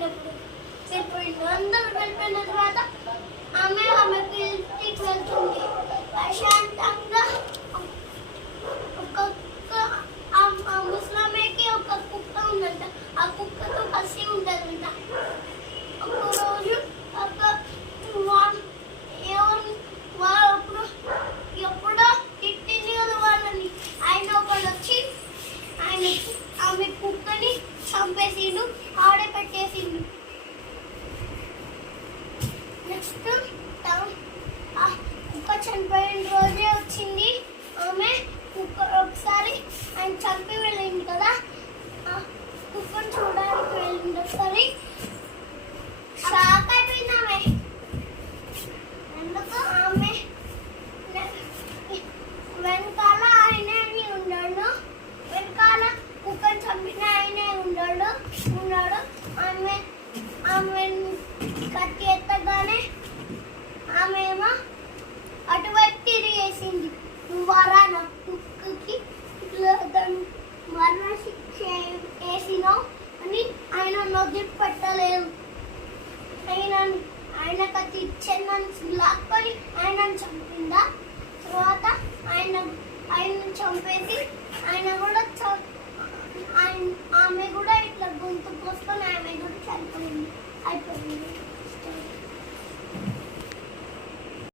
వెళ్ళిపోయినప్పుడు వెళ్ళిపోయింది. అందరూ వెళ్ళిపోయిన తర్వాత ఆమెకి ఇంటికి వెళ్తుంది. ప్రశాంతంగా ఆ ముసలామెకి ఒక కుక్క ఉందంట. ఆ కుక్కతో కలిసి ఉంటుందంట. ఒకరోజు ఎప్పుడో తిట్టింది కదా వాళ్ళని. ఆయన ఒకడు వచ్చి ఆమె కుక్కని చంపేసిండు, ఆడే పెట్టేసిండు. నెక్స్ట్ కుక్క చనిపోయిన రోజే వచ్చింది ఆమె. కుక్క ఒకసారి ఆయన చంపి వెళ్ళింది కదా, కుక్కను చూడడానికి వెళ్ళింది. ఒకసారి షాక్ అయిపోయింది ఆమె. ఎందుకు ఆమె వెనకాల ఆయనే ఉన్నాడు, వెనకాల కుక్కను చంపిన ఆయనే ఉన్నాడు. ఆమె కత్తి ఎత్తగానే ఆమె ఏమో అటువైపు తిరిగేసింది. వరాన కుక్కకి మరణ శిక్ష వేసినావు అని ఆయన నొదిలి పెట్టలేదు. ఆయన కత్తి ఇచ్చేదని లాక్కొని ఆయనను చంపిందా. తర్వాత ఆయన చంపేసి ఆయన కూడా